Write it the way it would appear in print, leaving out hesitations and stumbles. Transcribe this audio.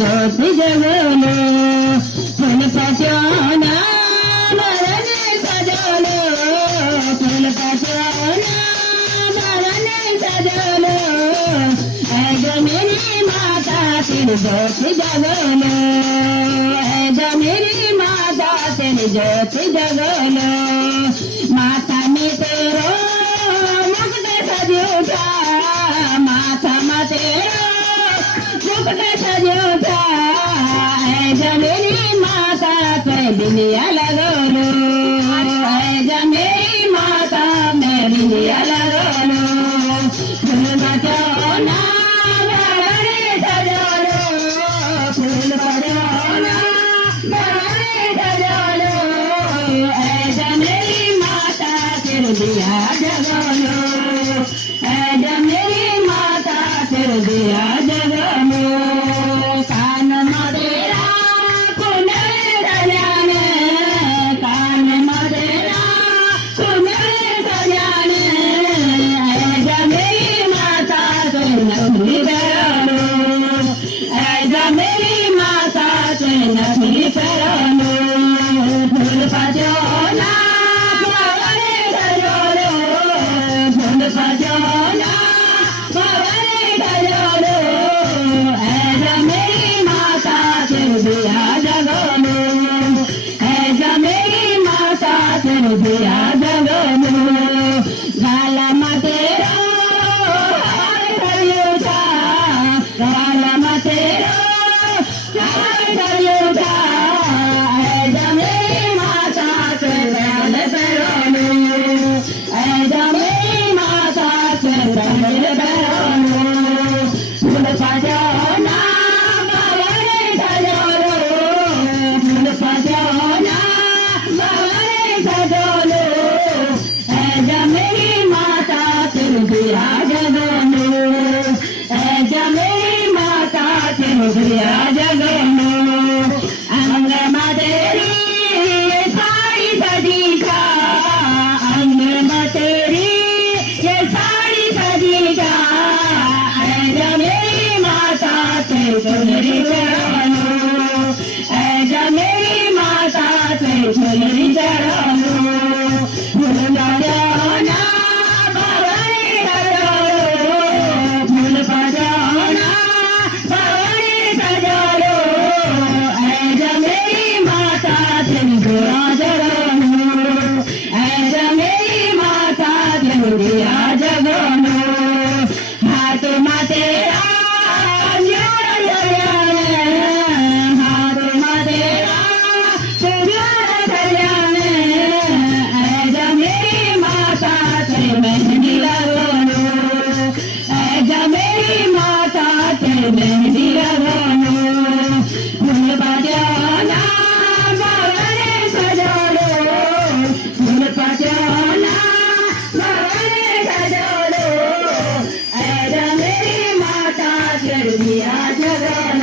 ज्योति जगलो फूल पचौना भरने सजलो फूल पचौना भरने सजलो ऐ मेरी माता तेरी ज्योति जगलो ऐ मेरी माता तेरी ज्योति जगलो माथा में तेरो मुकुट सजो था माथा में तेरो मुकुट सजो था ऐ मेरी माता पे बिंदिया लगलो ऐ मेरी माता में बिंदिया लगलो फूल बचौना भरने सजलो फूल बचौना भरने सजलो ऐ मेरी माता तेरे दिया जगलो ऐ मेरी माता तेरे दिया जगलो कान मदेरा कुंडल सजाने कान मदेरा कुंडल सजाने ऐ मेरी माता तेरे नगरी पेरानो ऐ मेरी माता तेरे नगरी पेरानो फूल पचौना भरने सजलो फूल पचौना भरने सजलो ऐ मेरी माता तेरे दिया जगलो ऐ मेरी माता तेरे दिया जगलो गाला मतेरो हार सरियो था गाला मतेरो हार सरियो था ऐ मेरी माता तेरे लाल पेरानो ऐ मेरी माता तेरे लाल पेरानो फूल पचौना भरने सजलो फूल पचौना भरने सजलो ऐ मेरी माता तेरे दिया जगलो ऐ मेरी माता तेरे दिया जगलो अंग मतेरी ये साड़ी सजी का अंग मतेरी ये साड़ी सजी का ऐ मेरी माता तेरे चुनरी चढ़ानो ऐ मेरी माता तेरे चुनरी चढ़ानो फूल पचौना भरने सजलो फूल पचौना भरने सजलो ऐ मेरी माता तेरे दिया जगलो ऐ मेरी माता तेरे दिया जगलो हाथ में तेरा जोड़ सजाने हाथ में तेरा जोड़ सजाने ऐ मेरी माता तेरे मेहंदी लगलो ऐ मेरी माता तेरे मेहंदी लगलो फूल पचौना भरने सजलो फूल पचौना भरने सजलो ऐ मेरी माता तेरे दिया जगलो